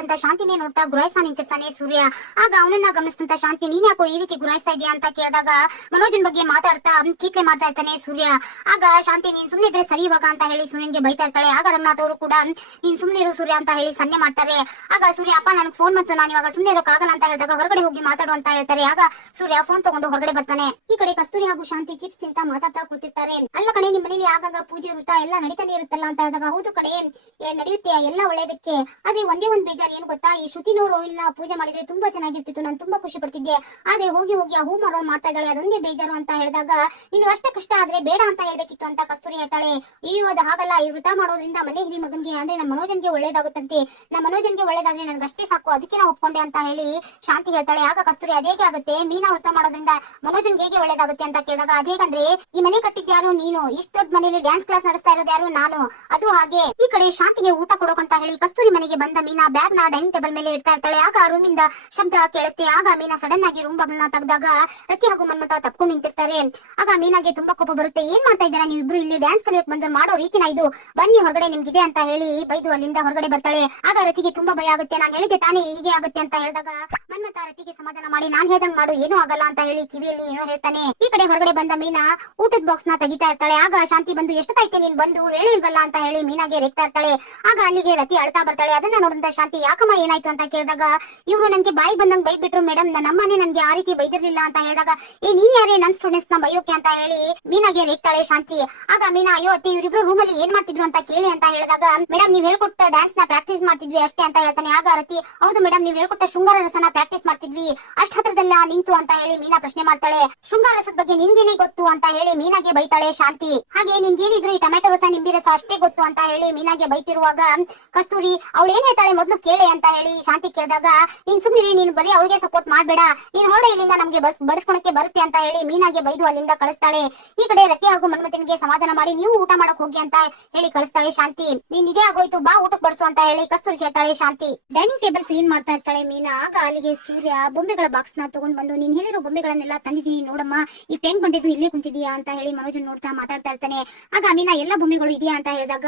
ಮಾತಂತ ಶಾಂತಿನೇ ನೋಡ್ತಾ ಗುರಾಯಿಸ್ತಾ ನಿಂತಿರ್ತಾನೆ ಸೂರ್ಯ. ಆಗ ಅವನನ್ನ ಗಮನಿಸಿದಂತ ಶಾಂತಿ, ನೀನ್ ಯಾಕೋ ಈ ರೀತಿ ಗುರಾಯಿಸ್ತಾ ಇದೆಯಾ ಅಂತ ಕೇಳಿದಾಗ ಮನೋಜನ್ ಬಗ್ಗೆ ಮಾತಾಡ್ತಾ ಕೀಟ್ಲೆ ಮಾಡ್ತಾ ಇರ್ತಾನೆ ಸೂರ್ಯ. ಆಗ ಶಾಂತಿ, ನೀನ್ ಸುಮ್ನೆ ಇದ್ರೆ ಸರಿ ಇವಾಗ ಅಂತ ಹೇಳಿ ಸೂರ್ಯನ್ಗೆ ಬೈತಾ ಇರ್ತಾಳೆ. ಆಗ ರಂಗನಾಥ್ ಅವರು ಕೂಡ, ನೀನ್ ಸುಮ್ನೆ ಇರು ಸೂರ್ಯ ಅಂತ ಹೇಳಿ ಸನ್ನೆ ಮಾಡ್ತಾರೆ. ಆಗ ಸೂರ್ಯ, ಅಪ್ಪ, ನನಗೆ ಫೋನ್ ಮತ್ತು ನಾನು ಇವಾಗ ಸುಮ್ನೆ ಇರೋಕ್ಕಾಗಲ್ಲ ಅಂತ ಹೇಳಿದಾಗ ಹೊರಗಡೆ ಹೋಗಿ ಮಾತಾಡು ಅಂತ ಹೇಳ್ತಾರೆ. ಆಗ ಸೂರ್ಯ ಫೋನ್ ತಗೊಂಡು ಹೊರಗಡೆ ಬರ್ತಾನೆ. ಈ ಕಡೆ ಕಸ್ತೂರಿ ಹಾಗೂ ಶಾಂತಿ ಚಿಪ್ಸ್ ತಿಂತ ಮಾತಾಡ್ತಾ ಕೂತಿರ್ತಾರೆ ಅಲ್ಲ ಕಡೆ ನಿಮ್ಮ ಮನೇಲಿ ಆಗಾಗ ಪೂಜೆ ಇರುತ್ತಾ ಎಲ್ಲ ನಡೀತಾನೆ ಇರುತ್ತಲ್ಲ ಅಂತ ಹೇಳಿದಾಗ, ಹೌದು ಕಡೆ ನಡೆಯುತ್ತೆ ಎಲ್ಲ ಒಳ್ಳೇದಕ್ಕೆ. ಆದ್ರೆ ಒಂದೇ ಒಂದ್ ಬೇಜಾರು ಏನು ಗೊತ್ತಾ? ಈ ಶ್ರುತಿನೋ ಇಲ್ಲ ಪೂಜೆ ಮಾಡಿದ್ರೆ ತುಂಬಾ ಚೆನ್ನಾಗಿರ್ತಿತ್ತು. ನಾನು ತುಂಬಾ ಖುಷಿ ಪಡ್ತಿದ್ದೆ. ಆದ್ರೆ ಹೋಗಿ ಹೋಗಿ ಆ ಹೂ ಮಾರೋಳ್ ಮಾಡ್ತಾ ಇದ್ದಾಳೆ. ಅದೊಂದೇ ಬೇಜಾರು ಅಂತ ಹೇಳಿದಾಗ, ನೀನು ಅಷ್ಟೇ ಕಷ್ಟ ಆದ್ರೆ ಬೇಡ ಅಂತ ಹೇಳ್ಬೇಕಿತ್ತು ಅಂತ ಕಸ್ತೂರಿ ಹೇಳ್ತಾಳೆ. ಅಯ್ಯೋ ಅದು ಹಾಗಲ್ಲ. ಈ ವೃತ ಮಾಡೋದ್ರಿಂದ ಮನೆ ಹಿರಿ ಮಗನ್ಗೆ, ಅಂದ್ರೆ ನಮ್ಮ ಮನೋಜನ್ಗೆ ಒಳ್ಳೇದಾಗುತ್ತಂತೆ. ನಮ್ಮ ಮನೋಜನ್ಗೆ ಒಳ್ಳೇದಾದ್ರೆ ನನ್ಗೆ ಅಷ್ಟೇ ಸಾಕು. ಅದಕ್ಕೆ ನಾ ಒಪ್ಕೊಂಡೆ ಅಂತ ಹೇಳಿ ಶಾಂತಿ ಹೇಳ್ತಾಳೆ. ಆಗ ಕಸ್ತೂರಿ ಅದೇಗೆ ಆಗುತ್ತೆ? ಮೀನಾ ವೃತ ಮಾಡೋದ್ರಿಂದ ಮನೋಜನ್ಗೆ ಹೇಗೆ ಒಳ್ಳೇದಾಗುತ್ತೆ ಅಂತ ಕೇಳಿದಾಗ ಅದೇಗಂದ್ರೆ ಈ ಮನೆ ಕಟ್ಟಿದ್ದ ಯಾರು? ನೀನು. ಇಷ್ಟ ದೊಡ್ಡ ಮನೆಯಲ್ಲಿ ಡ್ಯಾನ್ಸ್ ಕ್ಲಾಸ್ ನಡೆಸ್ತಾ ಇರೋದು ಯಾರು? ನಾನು. ಅದು ಹಾಗೆ. ಈ ಕಡೆ ಶಾಂತಿಗೆ ಊಟ ಕೊಡೋಕಂತ ಹೇಳಿ ಕಸ್ತೂರಿ ಮನೆಗೆ ಬಂದ ಮೀನಾ ಬ್ಯಾಗ್ ನ ಡೈನಿಂಗ್ ಟೇಬಲ್ ಮೇಲೆ ಇಡ್ತಾ ಇರ್ತಾಳೆ? ಆಗ ರೂಮ್ ಇಂದ ಶಬ್ದ ಕೇಳುತ್ತೆ. ಆಗ ಮೀನಾ ಸಡನ್ ಆಗಿ ರೂಮ್ ಬಾಗಿಲ್ನ ತೆಗೆದಾಗ ರತಿ ಹಾಗೂ ಮನ್ಮತ ತಪ್ಕೊಂಡು ನಿಂತಿರ್ತಾರೆ. ಆಗ ಮೀನಾಗೆ ತುಂಬಾ ಕೋಪ ಬರುತ್ತೆ. ಏನ್ ಮಾಡ್ತಾ ಇದ್ದೀರಾ ನೀವು ಇಬ್ರು? ಇಲ್ಲಿ ಡ್ಯಾನ್ಸ್ ಕಲಿಯೋಕ್ ಬಂದ್ರು ಮಾಡೋ ರೀತಿನ ಇದು. ಬನ್ನಿ, ಹೊರಗಡೆ ನಿಮ್ಗಿದೆ ಅಂತ ಹೇಳಿ ಬೈದು ಅಲ್ಲಿಂದ ಹೊರಗಡೆ ಬರ್ತಾಳೆ. ಆಗ ರತಿಗೆ ತುಂಬಾ ಭಯ ಆಗುತ್ತೆ. ನಾನು ಹೇಳಿದೆ ತಾನೇ ಹೀಗೆ ಆಗುತ್ತೆ ಅಂತ ಹೇಳಿದಾಗ ಮನ್ಮತ ರತಿಗೆ ಸಮಾಧಾನ ಮಾಡಿ, ನಾನ್ ಹೇಳ್ದಂಗ್ ಮಾಡು. ಏನೂ ಆಗಲ್ಲ ಅಂತ ಹೇಳಿ ಕಿವಿಯಲ್ಲಿ ಏನೋ ಹೇಳ್ತಾನೆ. ಈ ಕಡೆ ಹೊರಗಡೆ ಬಂದ ಮೀನಾ ಊಟದ ಬಾಕ್ಸ್ನ ತೆಗಿತಾ ಇರ್ತಾಳೆ. ಆಗ ಶಾಂತಿ ಬಂದು, ಎಷ್ಟೊತ್ತಾಯ್ತೆ ನೀನ್ ಬಂದು? ಹೇಳಿಲ್ವಲ್ಲ ಅಂತ ಹೇಳಿ ಮೀನಾಗೆ ರೇಗ್ತಾ ಇರ್ತಾಳೆ. ಆಗ ಅಲ್ಲಿಗೆ ರತಿ ಅಳ್ತಾ ಬರ್ತಾಳೆ. ಅದನ್ನ ನೋಡಿದ ಶಾಂತಿ ಯಾಕಮ್ಮ ಏನಾಯ್ತು ಅಂತ ಕೇಳಿದಾಗ, ಇವ್ರು ನನಗೆ ಬಾಯಿ ಬಂದಂಗೆ ಬೈದ್ ಬಿಟ್ರು ಮೇಡಮ್ ನನ್ನ ಅಮ್ಮನೇ ನನ್ಗೆ ಆ ರೀತಿ ಬೈದಿರ್ಲಿಲ್ಲ ಅಂತ ಹೇಳಿದಾಗ, ಏ, ನೀನ್ ಯಾರೇ ನನ್ ಸ್ಟೂಡೆಂಟ್ಸ್ನ ಬೈಯೋಕೆ ಅಂತ ಹೇಳಿ ಮೀನಾಗೆ ರೇಗ್ತಾಳೆ ಶಾಂತಿ. ಆಗ ಮೀನಾ, ಅಯ್ಯೋ, ಅತ್ತೆ, ಇವರಿಬ್ರು ರೂಮ್ ಏನ್ ಮಾಡ್ತಿದ್ರು ಅಂತ ಕೇಳಿ ಅಂತ ಹೇಳಿದಾಗ ಮೇಡಮ್ ನೀವ್ ಹೇಳ್ಕೊಟ್ಟ ಡ್ಯಾನ್ಸ್ನ ಪ್ರಾಕ್ಟೀಸ್ ಮಾಡ್ತಿದ್ವಿ ಅಷ್ಟೇ ಅಂತ ಹೇಳ್ತಾನೆ. ಆಗ ರತಿ, ಹೌದು ಮೇಡಮ್ ನೀವ್ ಹೇಳ್ಕೊಟ್ಟ ಶೃಂಗಾರ ರಸನ ಪ್ರಾಕ್ಟೀಸ್ ಮಾಡ್ತಿದ್ವಿ. ಅಷ್ಟ್ ಹತ್ರದಲ್ಲ ನಿಂತು ಅಂತ ಹೇಳಿ ಮೀನಾ ಪ್ರಶ್ನೆ ಮಾಡ್ತಾಳೆ. ಶೃಂಗಾರ ರಸದ ಬಗ್ಗೆ ನಿನ್ಗೇನೆ ಗೊತ್ತು ಅಂತ ಹೇಳಿ ಮೀನಾಗೆ ಬೈತಾಳೆ ಶಾಂತಿ. ಹಾಗೆ ನಿನ್ಗೇನಿದ್ರು ಈ ಟೊಮೆಟೊ ರಸ, ನಿಂಬಿ ರಸ ಅಷ್ಟೇ ಗೊತ್ತು ಅಂತ ಹೇಳಿ ಮೀನಾಗೆ ಬೈತಿರುವಾಗ, ಕಸ್ತೂರಿ ಅವಳು ಏನ್ ಹೇಳ್ತಾಳೆ ಮೊದ್ಲು ಕೇಳೆ ಅಂತ ಹೇಳಿ ಶಾಂತಿ ಕೇಳಿದಾಗ, ನೀನ್ ಸುಮ್ಮನೆ ನೀನು ಬರೀ ಅವಳಿಗೆ ಸಪೋರ್ಟ್ ಮಾಡ್ಬೇಡ. ನೀನ್ ಹೊರಡೆ ಇಲ್ಲಿಂದ ನಮ್ಗೆ ಬಸ್ ಬಡಿಸ್ಕೊಳಕ್ಕೆ ಬರುತ್ತೆ ಅಂತ ಹೇಳಿ ಮೀನಾಗೆ ಬೈದು ಅಲ್ಲಿಂದ ಕಳಿಸ್ತಾಳೆ. ಈ ಕಡೆ ರತಿ ಹಾಗೂ ಮನ್ಮಥನ್ಗೆ ಸಮಾಧಾನ ಮಾಡಿ, ನೀವು ಊಟ ಮಾಡಕ್ ಹೋಗಿ ಅಂತ ಹೇಳಿ ಕಳಿಸ್ತಾಳೆ ಶಾಂತಿ. ನೀನ್ ಇದೇ ಆಗೋಯ್ತು, ಬಾ ಊಟಕ್ಕೆ ಬಡಿಸು ಅಂತ ಹೇಳಿ ಕಸ್ತೂರಿ ಹೇಳ್ತಾಳೆ ಶಾಂತಿ. ಡೈನಿಂಗ್ ಟೇಬಲ್ ಕ್ಲೀನ್ ಮಾಡ್ತಾ ಇರ್ತಾಳೆ ಮೀನಾ. ಆಗ ಅಲ್ಲಿಗೆ ಸೂರ್ಯ ಬೊಂಬೆಗಳ ಬಾಕ್ಸ್ನ ತಗೊಂಡ್ ಬಂದು, ನೀನ್ ಹೇಳಿರೋ ಬೊಂಬೆಗಳನ್ನೆಲ್ಲ ತಂದಿದೀನಿ ನೋಡಮ್ಮ. ಈ ಪೆನ್ ಬಂದಿದ್ದು ಇಲ್ಲೇ ಕುಂತಿದೀಯಾ? ಅಂತ ಹೇಳಿ ಮನೋಜನ್ ನೋಡ್ತಾ ಮಾತಾಡ್ತಾ ಇರ್ತಾನೆ. ಆಗ ಮೀನಾ, ಎಲ್ಲಾ ಬೊಂಬೆಗಳು ಇದೆಯಾ? ಅಂತ ಹೇಳಿದಾಗ,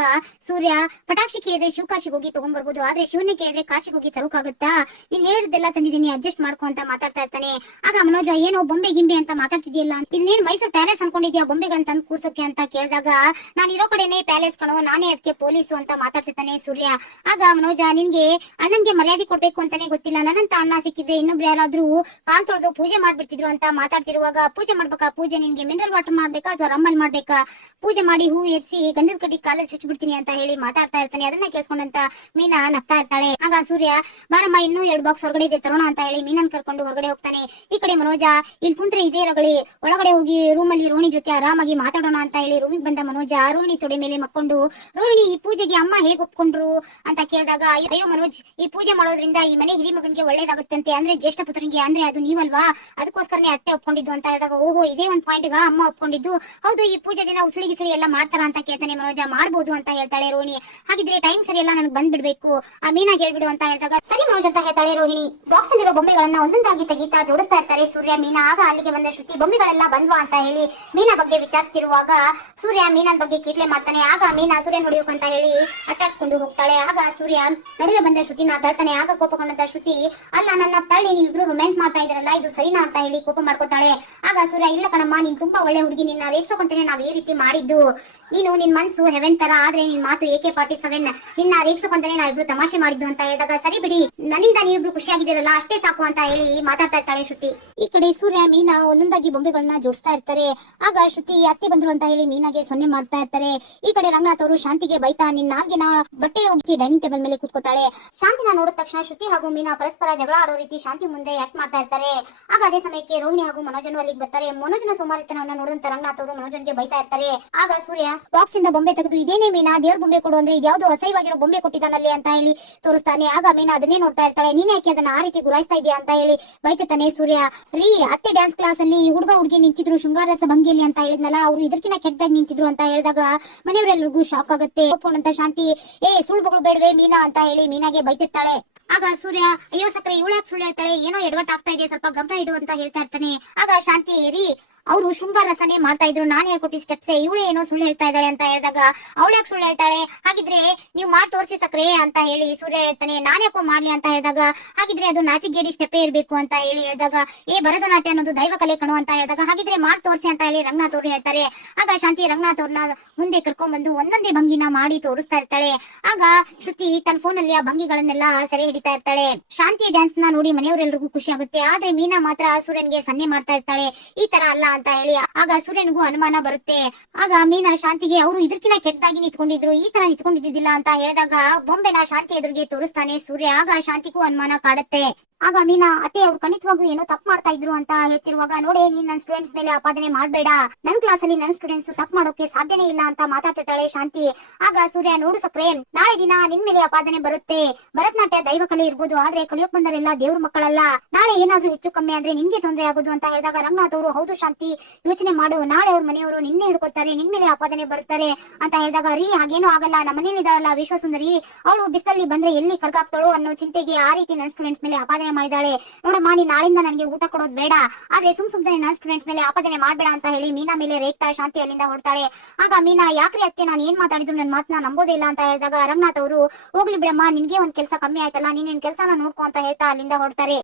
ಸೂರ್ಯ, ಪಟಾಕ್ಷಿ ಕೇಳಿದ್ರೆ ಶಿವಕಾಶಿಗೆ ಹೋಗಿ ತಗೊಂಡ್ ಬರ್ಬೋದು. ಆದ್ರೆ ಶಿವನೇ ಕಾಶಿಗೆ ಹೋಗಿ ತರೋಕಾಗುತ್ತಾ? ನೀನ್ ಹೇಳಿದ್ದೆಲ್ಲ ತಂದಿದ್ದೀನಿ ಅಡ್ಜಸ್ಟ್ ಮಾಡ್ಕೊ ಅಂತ ಮಾತಾಡ್ತಾ ಇರ್ತಾನೆ. ಆಗ ಮನೋಜ, ಏನೋ ಬೊಂಬೆ ಗಿಂಬೆ ಅಂತ ಮಾತಾಡ್ತಿದ್ಯಲ್ಲ? ಇದನ್ನೇನ್ ಮೈಸೂರು ಪ್ಯಾಲೇಸ್ ಅನ್ಕೊಂಡಿದ್ಯಾ ಬೊಂಬೆಗಳನ್ನ ತಂದು ಕೂರ್ಸೋಕೆ ಅಂತ ಕೇಳಿದಾಗ, ನಾನು ಇರೋ ಕಡೆನೆ ಪ್ಯಾಲೇಸ್ ಕಣೋ, ನಾನೇ ಅದಕ್ಕೆ ಪೊಲೀಸು ಅಂತ ಮಾತಾಡ್ತಿರ್ತಾನೆ ಸೂರ್ಯ. ಆಗ ಮನೋಜ, ನಿನ್ಗೆ ಅಣ್ಣನ್ಗೆ ಮರ್ಯಾದೆ ಕೊಡ್ಬೇಕು ಅಂತಾನೆ ಗೊತ್ತಿಲ್ಲ. ನನ್ನಂತ ಅಣ್ಣ ಸಿಕ್ಕಿದ್ರೆ ಇನ್ನೊಬ್ರು ಯಾರಾದ್ರೂ ಕಾಲ್ ತೊಳೆದು ಪೂಜೆ ಮಾಡ್ಬಿಡ್ತಿದ್ರು ಅಂತ ಮಾತಾಡ್ತಿರುವಾಗ, ಪೂಜೆ ಮಾಡ್ಬೇಕಾ? ಪೂಜೆ ನಿನ್ಗೆ ಮಿನರಲ್ ವಾಟರ್ ಮಾಡ್ಬೇಕಾ ಅಥವಾ ರಮ್ಮಲ್ ಮಾಡ್ಬೇಕಾ? ಪೂಜೆ ಮಾಡಿ ಹೂ ಎರ್ಸಿ ಗಂಧದ ಕಡ್ಡಿ ಕಾಲಲ್ಲಿ ಚುಚ್ಚಿಬಿಡ್ತೀನಿ ಅಂತ ಹೇಳಿ ಮಾತಾಡ್ತಾ ಇರ್ತಾನೆ. ಅದನ್ನ ಕೇಳಿಸ್ಕೊಂಡಂತ ಮೀನಾ ನಗ್ತಾ ಇರ್ತಾಳೆ. ಆಗ ಸೂರ್ಯ, ಬಾರಮ್ಮ, ಇನ್ನೂ ಎರಡು ಬಾಕ್ಸ್ ಹೊರಗಡೆ ಇದೆ, ತರೋಣ ಅಂತ ಹೇಳಿ ಮೀನನ್ ಕರ್ಕೊಂಡು ಹೊರಗಡೆ ಹೋಗ್ತಾನೆ. ಈ ಕಡೆ ಮನೋಜ, ಇಲ್ಲಿ ಕುಂತ್ರೆ ಇದೇ ರಗಳಿ. ಒಳಗಡೆ ಹೋಗಿ ರೂಮಲ್ಲಿ ರೋಹಿಣಿ ಜೊತೆ ಆರಾಮಾಗಿ ಮಾತಾಡೋಣ ಅಂತ ಹೇಳಿ ರೂಮಿಗೆ ಬಂದ ಮನೋಜ, ರೋಹಿಣಿ ತೊಡೆ ಮೇಲೆ ಮಕ್ಕೊಂಡು, ರೋಹಿಣಿ, ಈ ಪೂಜೆಗೆ ಅಮ್ಮ ಹೇಗೆ ಒಪ್ಕೊಂಡ್ರು? ಅಂತ ಕೇಳಿದಾಗ, ಅಯ್ಯೋ ಮನೋಜ್, ಈ ಪೂಜೆ ಮಾಡೋದ್ರಿಂದ ಈ ಮನೆ ಹಿರಿ ಮಗನಿಗೆ ಒಳ್ಳೇದಾಗುತ್ತಂತೆ. ಅಂದ್ರೆ ಜ್ಯೇಷ್ಠ ಪುತ್ರನಿಗೆ ಅಂದ್ರೆ ಅದು ನೀವಲ್ವಾ? ಅದಕ್ಕೋಸ್ಕರನೇ ಅತ್ತೆ ಒಪ್ಕೊಂಡಿದ್ದು. ಅಂತ ಹೇಳಿದಾಗ, ಓಹೋ, ಇದೇ ಒಂದು ಪಾಯಿಂಟ್ ಅಮ್ಮ ಒಪ್ಕೊಂಡಿದ್ದು. ಹೌದು, ಈ ಪೂಜೆ ದಿನ ಉಸುಳಿ ಗಿಸುಳಿ ಎಲ್ಲ ಮಾಡ್ತಾರ? ಅಂತ ಕೇಳ್ತಾನೆ ಮನೋಜ, ಮಾಡ್ಬೋದು ಅಂತ ಹೇಳ್ತಾಳೆ ರೋಹಿಣಿ. ಹಾಗಿದ್ರೆ ಟೈಮ್ ಸರಿ ಎಲ್ಲ ನನಗೆ ಬಂದ್ಬಿಡ್ಬೇಕು. ಆ ಮೀನಾಗ ಹೇಳ್ಬಿಡು ಅಂತ ಹೇಳಿದಾಗ, ಸರಿ ಮನೋಜ್ ಅಂತ ಹೇಳ್ತಾಳೆ ರೋಹಿಣಿ. ಬಾಕ್ಸ್ ಅಲ್ಲಿರೋ ಬೊಂಬೆಗಳನ್ನ ಒಂದೊಂದಾಗಿ ತೆಗೀತಾ ಜೋಡಿಸ್ತಾ ಇರ್ತಾರೆ. ಸೂರ್ಯ, ಮೀನಾ, ಆಗ ಅಲ್ಲಿಗೆ ಬಂದ ಶ್ರುತಿ ಬೊಂಬೆಗಳೆಲ್ಲ ಬಂದ್ವಾ ಅಂತ ಹೇಳಿ ಮೀನಾ ಬಗ್ಗೆ ವಿಚಾರಿಸ್ತಿರುವಾಗ ಸೂರ್ಯ ಮೀನನ್ ಬಗ್ಗೆ ಕೀಟ್ಲೆ ಮಾಡ್ತಾನೆ. ಆಗ ಮೀನಾ ಸೂರ್ಯ ಅಂತ ಹೇಳಿ ಅಟ್ಟಾಡ್ಸ್ಕೊಂಡು ಹೋಗ್ತಾಳೆ. ಆಗ ಸೂರ್ಯ ನಡುವೆ ಬಂದ ಶ್ರುತಿನ ತಳ್ತಾನೆ. ಆಗ ಕೋಪಗೊಂಡಂತ ಶ್ರುತಿ ಅಲ್ಲ, ನನ್ನ ತಳ್ಳಿ ನೀವಿಬ್ರು ರೊಮ್ಯಾನ್ಸ್ ಮಾಡ್ತಾ ಇದ್ರಲ್ಲ ಇದು ಸರಿನಾ ಅಂತ ಹೇಳಿ ಕೋಪ ಮಾಡ್ಕೋತಾಳೆ. ಆಗ ಸೂರ್ಯ, ಇಲ್ಲ ಕಣಮ್ಮ, ನೀನ್ ತುಂಬಾ ಒಳ್ಳೆ ಹುಡುಗಿ, ನಿನ್ನ ರೇಗ್ಸೋಕಂತಾನೆ ನಾವ್ ಈ ರೀತಿ ಮಾಡಿದ್ದು. ನೀನು ನಿನ್ ಮನ್ಸು ಹೆವೆನ್ ತರ ಆದ್ರೆ ನಿನ್ ಮಾತು ಏಕೆ ಫಾರ್ಟಿ ಸೆವೆನ್ ನಿನ್ನ ರೇಗ್ಸೋಕಂತಾನೆ ನಾವಿಬ್ರು ತಮಾಷೆ ಮಾಡಿದ್ದು ಅಂತ ಹೇಳಿದಾಗ ಸರಿ ಬಿಡಿ, ನನ್ನಿಂದ ನೀವಿಬ್ರು ಖುಷಿಯಾಗಿದ್ದೀರಲ್ಲ, ಅಷ್ಟೇ ಸಾಕು ಅಂತ ಹೇಳಿ ಮಾತಾಡ್ತಾ ಇರ್ತಾಳೆ ಶ್ರುತಿ. ಈ ಕಡೆ ಸೂರ್ಯ, ಮೀನಾ ಒಂದೊಂದಾಗಿ ಬೊಂಬೆಗಳನ್ನ ಜೋಡಿಸ್ತಾ ಇರ್ತಾರೆ. ಆಗ ಶ್ರುತಿ ಅತ್ತೆ ಬಂದ್ರು ಅಂತ ಹೇಳಿ ಮೀನಾಗೆ ಸೊನ್ನೆ ಮಾಡ್ತಾ ಇರ್ತಾರೆ. ಈ ಕಡೆ ರಂಗನಾಥ್ ಅವರು ಶಾಂತಿಗೆ ಬೈತಾ ನಿನ್ನ ನಾಲ್ಗಿನ ಬಟ್ಟೆ ಹೋಗಿ ಡೈನಿಂಗ್ ಟೇಬಲ್ ಮೇಲೆ ಕೂತ್ಕೋತಾಳೆ. ಶಾಂತಿನ ನೋಡಿದ ತಕ್ಷಣ ಶ್ರುತಿ ಹಾಗೂ ಮೀನಾ ಪರಸ್ಪರ ಜಗಳ ಆಡೋ ರೀತಿ ಶಾಂತಿ ಮುಂದೆ ಆಕ್ಟ್ ಮಾಡ್ತಾ ಇರ್ತಾರೆ. ಆಗ ಅದೇ ಸಮಯಕ್ಕೆ ರೋಹಿಣಿ ಹಾಗೂ ಮನೋಜನು ಅಲ್ಲಿಗೆ ಬರ್ತಾರೆ. ಮನೋಜನ ಸೋಮಾರಿತನವನ್ನ ನೋಡಿದಂತ ರಂಗನಾಥ್ ಅವರು ಮನೋಜನ್ಗೆ ಬೈತಾ ಇರ್ತಾರೆ. ಆಗ ಸೂರ್ಯ ಬಾಕ್ಸ್ ಇಂದ ಬೊಂಬೆ ತೆಗೆದು ಇದೇನೇ ಮೀನಾ? ದೇವ್ರ ಬೊಂಬೆ ಕೊಡು ಅಂದ್ರೆ ಇದ್ಯಾವ್ದು ಅಸಹ್ಯವಾಗಿರೋ ಬೊಂಬೆ ಕೊಟ್ಟಿದ್ದಾನಲ್ಲಿ ಅಂತ ಹೇಳಿ ತೋರಿಸ್ತಾನೆ. ಆಗ ಮೀನಾ ಅದನ್ನೇ ನೋಡ್ತಾ ಇರ್ತಾಳೆ. ನೀನ್ ಯಾಕೆ ಅದನ್ನ ಆ ರೀತಿ ಗುರಾಯಿಸ್ತಾ ಇದೆಯಾ ಅಂತ ಹೇಳಿ ಬೈತಾನೆ ಸೂರ್ಯ. ರೀ, ಅತ್ತೆ ಡ್ಯಾನ್ಸ್ ಕ್ಲಾಸ್ ಅಲ್ಲಿ ಹುಡುಗ ಹುಡುಗಿ ನಿಂತಿದ್ರು, ಶೃಂಗಾರಸ ಭಂಗಿಯಲ್ಲಿ ಅಂತ ಹೇಳಿದ್ನಲ್ಲ, ಅವರು ಇದಕ್ಕಿಂತ ಕೆಟ್ಟದಾಗಿ ನಿಂತಿದ್ರು ಅಂತ ಹೇಳಿದಾಗ ಮನೆಯವರೆಲ್ಲರಿಗೂ ಶಾಕ್ ಆಗುತ್ತೆ. ಅಂತ ಶಾಂತಿ. ಏ, ಸುಳ್ಳುಗಳು ಬೇಡವೆ ಮೀನಾ ಅಂತ ಹೇಳಿ ಮೀನಾಗೆ ಬೈತಿರ್ತಾಳೆ ಆಗ ಸೂರ್ಯ, ಅಯ್ಯೋ ಸಕ್ರೆ ಇವಳು ಯಾಕೆ ಸುಳ್ಳು ಹೇಳ್ತಾಳೆ? ಏನೋ ಎಡವಟ್ ಆಗ್ತಾ ಇದೆ ಸ್ವಲ್ಪ ಗಮನ ಇಡು ಅಂತ ಹೇಳ್ತಾ ಇರ್ತಾನೆ. ಆಗ ಶಾಂತಿ, ರೀ ಅವರು ಶೃಂಗಾರ ರಸನೆ ಮಾಡ್ತಾ ಇದ್ರು. ನಾನು ಹೇಳ್ಕೊಟ್ಟಿ ಸ್ಟೆಪ್ಸ್ ಇವಳೇ ಏನೋ ಸುಳ್ಳು ಹೇಳ್ತಾ ಇದ್ದಾಳೆ ಅಂತ ಹೇಳಿದಾಗ ಅವಳು ಯಾಕೆ ಸುಳ್ಳು ಹೇಳ್ತಾಳೆ? ಹಾಗಿದ್ರೆ ನೀವು ಮಾಡಿ ತೋರಿಸಿ ಸಕ್ರೆ ಅಂತ ಹೇಳಿ ಸೂರ್ಯ ಹೇಳ್ತಾನೆ, ನಾನು ಯಾಕೋ ಮಾಡ್ಲಿ ಅಂತ ಹೇಳಿದಾಗ, ಹಾಗಿದ್ರೆ ಅದು ನಾಚಿಗೇಡಿ ಸ್ಟೆಪ್ಪೇ ಇರಬೇಕು ಅಂತ ಹೇಳಿ ಹೇಳಿದಾಗ, ಏ ಭರತನಾಟ್ಯ ಅನ್ನೋದು ದೈವ ಕಲೆ ಕಣು ಅಂತ ಹೇಳಿದಾಗ, ಹಾಗಿದ್ರೆ ಮಾಡಿ ತೋರಿಸಿ ಅಂತ ಹೇಳಿ ರಂಗನಾಥ್ ಅವ್ರು ಹೇಳ್ತಾರೆ. ಆಗ ಶಾಂತಿ ರಂಗನಾಥ್ ಅವ್ರನ್ನ ಮುಂದೆ ಕರ್ಕೊಂಡ್ ಬಂದು ಒಂದೊಂದೇ ಭಂಗಿನ ಮಾಡಿ ತೋರಿಸ್ತಾ ಇರ್ತಾಳೆ. ಆಗ ಶ್ರುತಿ ತನ್ನ ಫೋನ್ ಅಲ್ಲಿ ಆ ಭಂಗಿಗಳನ್ನೆಲ್ಲ ಸೆರೆ ಹಿಡಿತಾ ಇರ್ತಾಳೆ. ಶಾಂತಿ ಡ್ಯಾನ್ಸ್ನ ನೋಡಿ ಮನೆಯವರೆಲ್ಲರಿಗೂ ಖುಷಿ ಆಗುತ್ತೆ. ಆದ್ರೆ ಮೀನಾ ಮಾತ್ರ ಸೂರ್ಯನ್ಗೆ ಸನ್ನೆ ಮಾಡ್ತಾ ಇರ್ತಾಳೆ. ಈ ತರ ಅಲ್ಲ. ಅಂತ ಹೇಳಿ ಆಗ ಸೂರ್ಯನಿಗೂ ಅನುಮಾನ ಬರುತ್ತೆ. ಆಗ ಮೀನಾ ಶಾಂತಿಗೆ, ಅವರು ಇದಕ್ಕಿನ ಕೆಟ್ಟದಾಗಿ ನಿಂತ್ಕೊಂಡಿದ್ರು ಈ ತರ ನಿಂತ್ಕೊಂಡಿದ್ದಿಲ್ಲ ಅಂತ ಹೇಳಿದಾಗ ಬೊಂಬೆನ ಶಾಂತಿ ಎದುರಿಗೆ ತೋರಿಸ್ತಾನೆ ಸೂರ್ಯ. ಆಗ ಶಾಂತಿಗೂ ಅನುಮಾನ ಕಾಡುತ್ತೆ. ಆಗ ಮೀನಾ, ಅತ್ತೆ ಅವ್ರು ಖಂಡಿತವಾಗೂ ಏನೋ ತಪ್ಪು ಮಾಡ್ತಾ ಇದ್ರು ಅಂತ ಹೇಳ್ತಿರುವಾಗ, ನೋಡಿ, ನೀನ್ ನನ್ನ ಸ್ಟೂಡೆಂಟ್ಸ್ ಮೇಲೆ ಆಪಾದನೆ ಮಾಡಬೇಡ. ನನ್ ಕ್ಲಾಸ್ ಅಲ್ಲಿ ನನ್ನ ಸ್ಟೂಡೆಂಟ್ಸ್ ತಪ್ಪು ಮಾಡೋಕೆ ಸಾಧ್ಯನೇ ಇಲ್ಲ ಅಂತ ಮಾತಾಡ್ತಿರ್ತಾಳೆ ಶಾಂತಿ. ಆಗ ಸೂರ್ಯ, ನೋಡು ಸಕ್ರೆ, ನಾಳೆ ದಿನ ನಿನ್ ಮೇಲೆ ಆಪಾದನೆ ಬರುತ್ತೆ. ಭರತನಾಟ್ಯ ದೈವ ಕಲೆ ಇರ್ಬೋದು, ಆದ್ರೆ ಕಲಿಯೋಕ್ ಬಂದರೆಲ್ಲ ದೇವ್ರ ಮಕ್ಕಳಲ್ಲ. ನಾಳೆ ಏನಾದ್ರೂ ಹೆಚ್ಚು ಕಮ್ಮಿ ಆದ್ರೆ ನಿನ್ಗೆ ತೊಂದರೆ ಆಗೋದು ಅಂತ ಹೇಳಿದಾಗ ರಂಗನಾಥ್ ಅವರು, ಹೌದು ಶಾಂತಿ, ಯೋಚನೆ ಮಾಡು. ನಾಳೆ ಅವ್ರ ಮನೆಯವರು ನಿನ್ನೆ ಹಿಡ್ಕೊತಾರೆ ನಿನ್ ಮೇಲೆ ಆಪಾದನೆ ಬರ್ತಾರೆ ಅಂತ ಹೇಳಿದಾಗ, ರೀ, ಹಾಗೇನು ಆಗಲ್ಲ. ನಮ್ಮ ಮನೇಲಿ ಮನೇಲಿದ್ದಾಳಲ್ಲ ವಿಶ್ವಸುಂದರಿ. ಅವಳು ಬಿಸಿಲಲ್ಲಿ ಬಂದ್ರೆ ಎಲ್ಲಿ ಕರ್ಗಾಕ್ತಾಳೋ ಅನ್ನೋ ಚಿಂತೆಗೆ ಆ ರೀತಿ ನನ್ನ ಸ್ಟೂಡೆಂಟ್ಸ್ ಮೇಲೆ ಆಪಾದನೆ ಮಾಡಿದಾಳೆ. ನೋಡಮ್ಮ, ನೀನ್ ನಾಳಿಂದ ನನಗೆ ಊಟ ಕೊಡೋದು ಬೇಡ. ಆದ್ರೆ ಸುಮ್ ಸುಮ್ನೆ ನನ್ನ ಸ್ಟೂಡೆಂಟ್ ಮೇಲೆ ಆಪಾದನೆ ಮಾಡ್ಬೇಡ ಅಂತ ಹೇಳಿ ಮೀನಾ ಮೇಲೆ ರೇಖಾ ಶಾಂತಿ ಅಲ್ಲಿಂದ ಹೊಡ್ತಾಳೆ ಆಗ ಮೀನಾ, ಯಾಕ್ರಿ ಅತ್ತೆ, ನಾನು ಏನ್ ಮಾತಾಡಿದ್ರು ನನ್ನ ಮಾತನ್ನ ನಂಬೋದೇ ಇಲ್ಲ ಅಂತ ಹೇಳಿದಾಗ ರಂಗನಾಥ್ ಅವರು, ಹೋಗ್ಲಿ ಬಿಡಮ್ಮ, ನಿನ್ಗೆ ಒಂದ್ ಕೆಲಸ ಕಮ್ಮಿ ಆಯ್ತಲ್ಲ, ನೀನ್ ಕೆಲಸನ ನೋಡ್ಕೊ ಅಂತ ಹೇಳ್ತಾ ಅಲ್ಲಿಂದ ಹೊಡ್ತಾರೆ